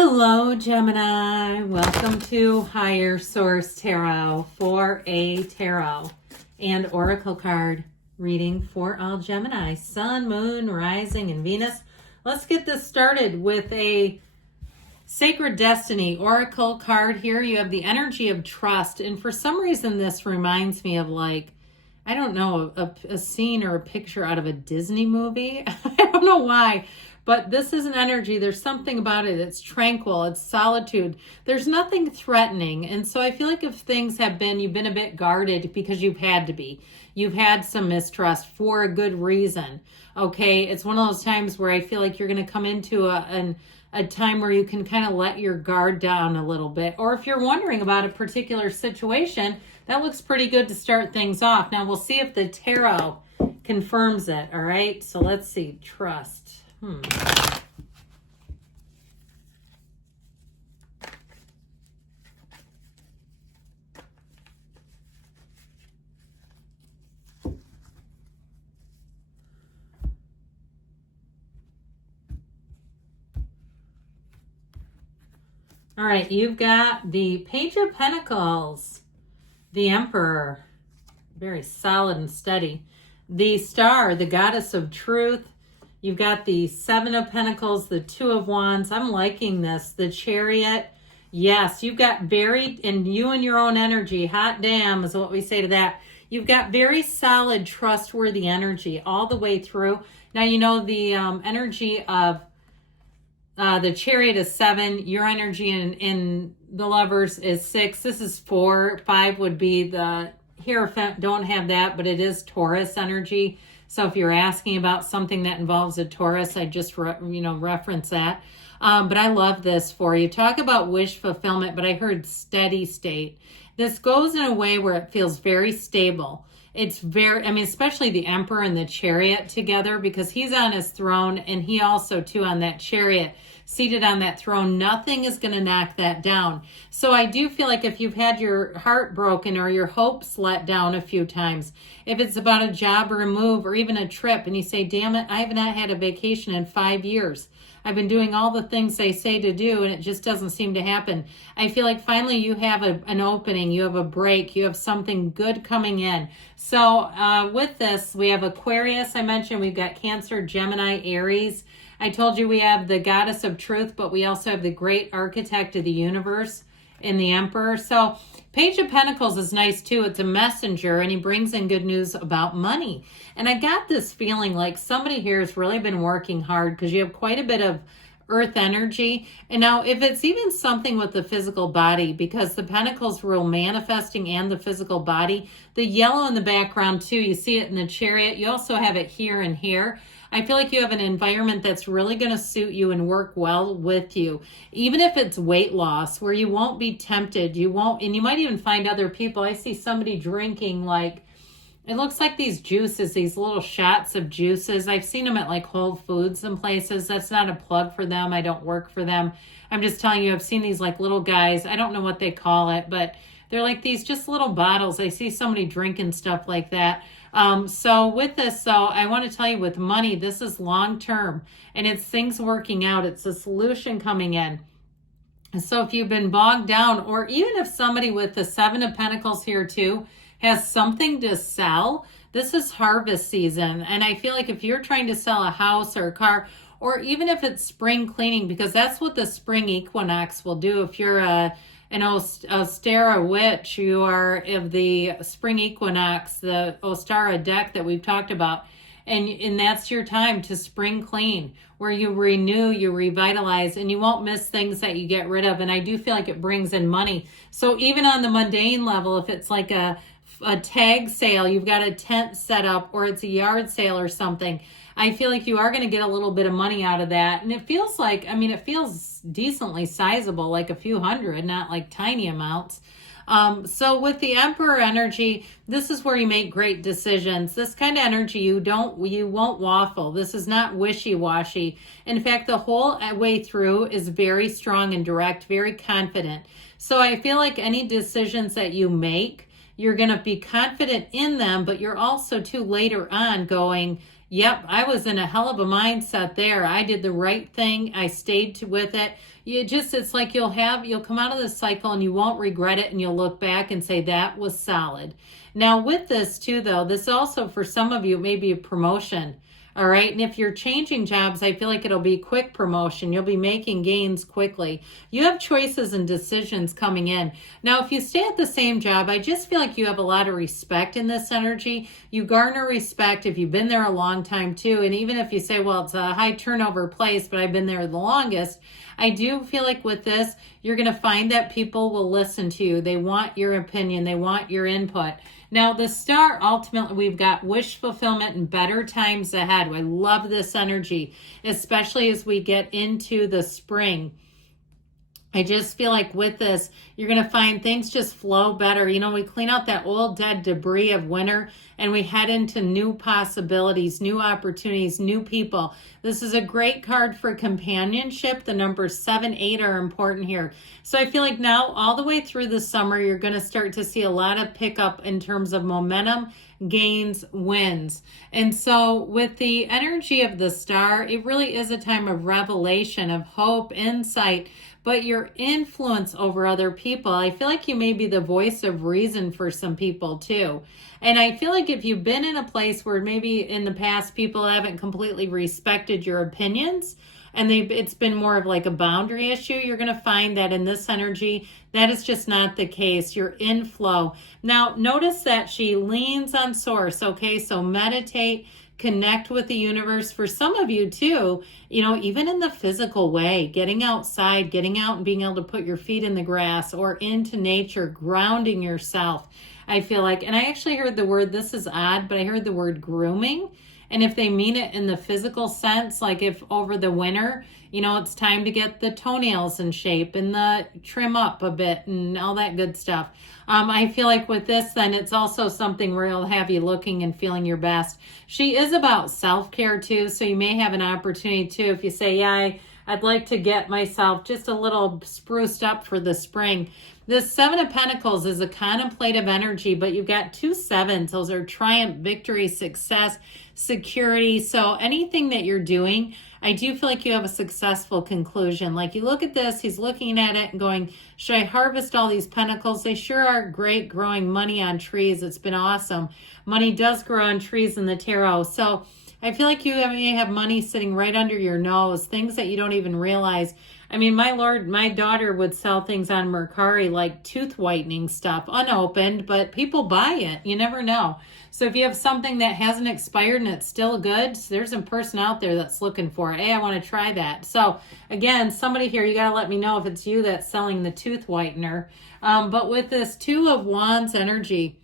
Hello, Gemini. Welcome to Higher Source Tarot for a tarot and oracle card reading for all Gemini, Sun, Moon, Rising, and Venus. Let's get this started with a Sacred Destiny oracle card here. You have the energy of trust, and for some reason this reminds me of, like, I don't know, a scene or a picture out of a Disney movie. I don't know why. But this is an energy, there's something about it. It's tranquil, it's solitude. There's nothing threatening. And so I feel like if things have been, you've been a bit guarded because you've had to be. You've had some mistrust for a good reason. Okay, it's one of those times where I feel like you're going to come into a time where you can kind of let your guard down a little bit. Or if you're wondering about a particular situation, that looks pretty good to start things off. Now we'll see if the tarot confirms it. All right, so let's see. Trust. All right, you've got the Page of Pentacles, the Emperor, very solid and steady. The Star, the Goddess of Truth. You've got the Seven of Pentacles, the Two of Wands. I'm liking this. The Chariot. Yes, you've got very, and you and your own energy, hot damn is what we say to that. You've got very solid, trustworthy energy all the way through. Now, you know, the energy of the Chariot is 7. Your energy in the Lovers is 6. This is 4. 5 would be the Hierophant. Don't have that, but it is Taurus energy. So if you're asking about something that involves a Taurus, I just reference that. But I love this for you. Talk about wish fulfillment, but I heard steady state. This goes in a way where it feels very stable. It's very, especially the Emperor and the Chariot together, because he's on his throne and he also too on that chariot, seated on that throne. Nothing is going to knock that down. So I do feel like if you've had your heart broken or your hopes let down a few times, if it's about a job or a move or even a trip, and you say, damn it, I have not had a vacation in 5 years. I've been doing all the things they say to do, and it just doesn't seem to happen. I feel like finally you have an opening, you have a break, you have something good coming in. So with this, we have Aquarius, I mentioned, we've got Cancer, Gemini, Aries. I told you we have the Goddess of Truth, but we also have the Great Architect of the Universe in the Emperor. So Page of Pentacles is nice too. It's a messenger, and he brings in good news about money. And I got this feeling like somebody here has really been working hard, because you have quite a bit of earth energy. And now if it's even something with the physical body, because the Pentacles rule manifesting and the physical body, the yellow in the background too, you see it in the Chariot. You also have it here and here. I feel like you have an environment that's really going to suit you and work well with you. Even if it's weight loss, where you won't be tempted, you won't, and you might even find other people. I see somebody drinking, like, it looks like these juices, these little shots of juices. I've seen them at like Whole Foods and places. That's not a plug for them. I don't work for them. I'm just telling you, I've seen these like little guys. I don't know what they call it, but they're like these just little bottles. I see somebody drinking stuff like that. So with this, I want to tell you, with money, this is long term, and it's things working out. It's a solution coming in. So if you've been bogged down, or even if somebody with the Seven of Pentacles here too has something to sell, this is harvest season. And I feel like if you're trying to sell a house or a car, or even if it's spring cleaning, because that's what the spring equinox will do. If you're an Ostara witch, you are of the spring equinox, the Ostara deck that we've talked about, and that's your time to spring clean, where you renew, you revitalize, and you won't miss things that you get rid of. And I do feel like it brings in money. So even on the mundane level, if it's like a tag sale, you've got a tent set up, or it's a yard sale or something, I feel like you are going to get a little bit of money out of that. And it feels like, it feels decently sizable, like a few hundred, not like tiny amounts. So with the Emperor energy, this is where you make great decisions. This kind of energy, you won't waffle. This is not wishy-washy. In fact, the whole way through is very strong and direct, very confident. So I feel like any decisions that you make, you're going to be confident in them, but you're also too later on going, Yep, I was in a hell of a mindset there. I did the right thing. I stayed with it. It's like you'll come out of this cycle and you won't regret it, and you'll look back and say that was solid. Now with this too though, this also for some of you may be a promotion. All right. And if you're changing jobs, I feel like it'll be quick promotion. You'll be making gains quickly. You have choices and decisions coming in. Now, if you stay at the same job, I just feel like you have a lot of respect in this energy. You garner respect if you've been there a long time too. And even if you say, well, it's a high turnover place, but I've been there the longest, I do feel like with this, you're going to find that people will listen to you. They want your opinion. They want your input. Now, the star, ultimately, we've got wish fulfillment and better times ahead. I love this energy, especially as we get into the spring. I just feel like with this, you're going to find things just flow better. We clean out that old dead debris of winter and we head into new possibilities, new opportunities, new people. This is a great card for companionship. The numbers 7, 8 are important here. So I feel like now all the way through the summer, you're going to start to see a lot of pickup in terms of momentum, gains, wins. And so with the energy of the star, it really is a time of revelation, of hope, insight, but your influence over other people. I feel like you may be the voice of reason for some people too. And I feel like if you've been in a place where maybe in the past people haven't completely respected your opinions and it's been more of like a boundary issue, you're going to find that in this energy, that is just not the case. You're in flow. Now, notice that she leans on source. Okay, so meditate, connect with the universe. For some of you too, even in the physical way, getting outside, getting out and being able to put your feet in the grass or into nature, grounding yourself, I feel like. And I actually heard the word, this is odd, but I heard the word grooming. And if they mean it in the physical sense, like if over the winter, it's time to get the toenails in shape and the trim up a bit and all that good stuff. I feel like with this, then it's also something where it'll have you looking and feeling your best. She is about self-care too. So you may have an opportunity too, if you say, yeah, I'd like to get myself just a little spruced up for the spring. This 7 of Pentacles is a contemplative energy, but you've got 2 7s. Those are triumph, victory, success, security. So anything that you're doing, I do feel like you have a successful conclusion. Like you look at this, he's looking at it and going, should I harvest all these pentacles? They sure are great growing money on trees. It's been awesome. Money does grow on trees in the tarot. So I feel like you may have money sitting right under your nose, things that you don't even realize. I mean, my Lord, my daughter would sell things on Mercari like tooth whitening stuff, unopened, but people buy it. You never know. So if you have something that hasn't expired and it's still good, there's a person out there that's looking for it. Hey, I want to try that. So again, somebody here, you got to let me know if it's you that's selling the tooth whitener. But with this 2 of Wands energy,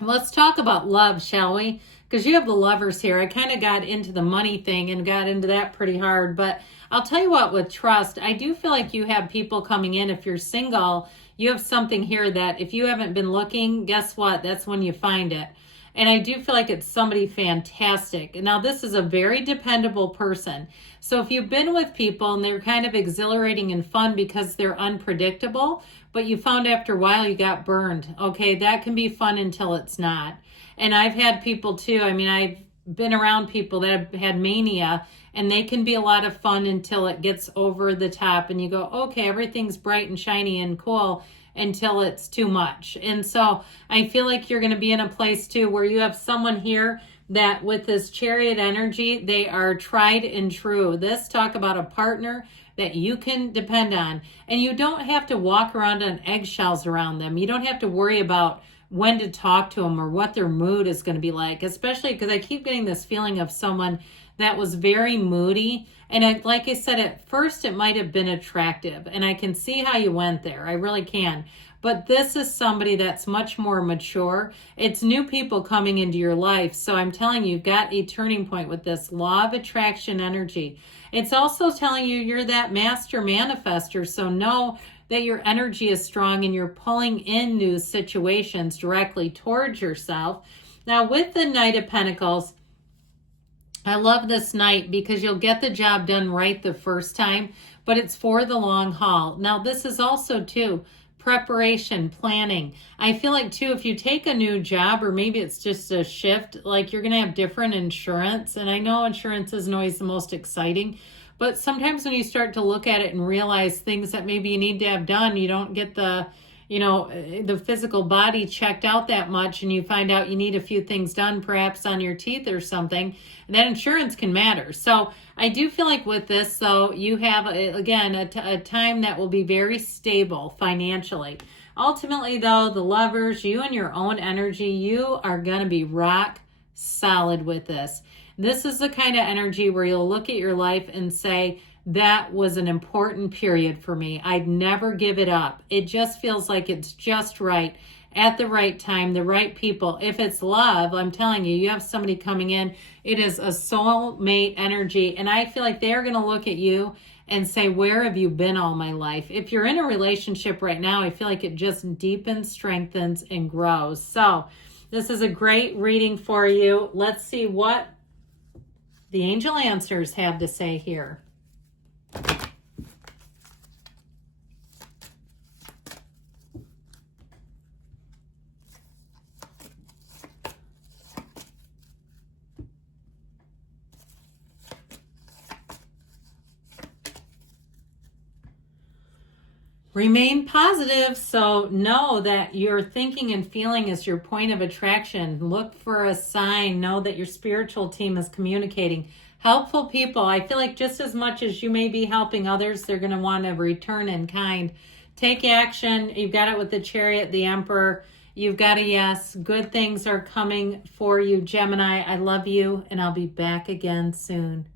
let's talk about love, shall we? Because you have the Lovers here. I kind of got into the money thing and got into that pretty hard. But I'll tell you what, with trust, I do feel like you have people coming in. If you're single, you have something here that if you haven't been looking, guess what? That's when you find it. And I do feel like it's somebody fantastic. Now, this is a very dependable person. So if you've been with people and they're kind of exhilarating and fun because they're unpredictable, but you found after a while you got burned, okay, that can be fun until it's not. And I've had people too. I mean, I've been around people that have had mania, and they can be a lot of fun until it gets over the top and you go, okay, everything's bright and shiny and cool until it's too much. And so I feel like you're going to be in a place too where you have someone here that with this Chariot energy, they are tried and true. This talk about a partner that you can depend on, and you don't have to walk around on eggshells around them. You don't have to worry about when to talk to them or what their mood is going to be like, especially because I keep getting this feeling of someone that was very moody. And like I said, at first it might have been attractive, and I can see how you went there. I really can. But this is somebody that's much more mature. It's new people coming into your life. So I'm telling you, you've got a turning point with this law of attraction energy. It's also telling you you're that master manifester. So know that your energy is strong and you're pulling in new situations directly towards yourself. Now with the Knight of Pentacles, I love this Knight because you'll get the job done right the first time, but it's for the long haul. Now this is also too preparation, planning. I feel like too, if you take a new job, or maybe it's just a shift, like you're going to have different insurance. And I know insurance isn't always the most exciting, but sometimes when you start to look at it and realize things that maybe you need to have done, you don't get the physical body checked out that much, and you find out you need a few things done, perhaps on your teeth or something, and that insurance can matter. So I do feel like with this, though, you have, again, a time that will be very stable financially. Ultimately, though, the lovers, you and your own energy, you are going to be rock solid with this. This is the kind of energy where you'll look at your life and say, that was an important period for me. I'd never give it up. It just feels like it's just right at the right time, the right people. If it's love, I'm telling you, you have somebody coming in. It is a soulmate energy. And I feel like they're going to look at you and say, where have you been all my life? If you're in a relationship right now, I feel like it just deepens, strengthens, and grows. So this is a great reading for you. Let's see what the angel answers have to say here. Remain positive. So know that your thinking and feeling is your point of attraction. Look for a sign. Know that your spiritual team is communicating. Helpful people. I feel like just as much as you may be helping others, they're going to want to return in kind. Take action. You've got it with the Chariot, the Emperor. You've got a yes. Good things are coming for you, Gemini. I love you, and I'll be back again soon.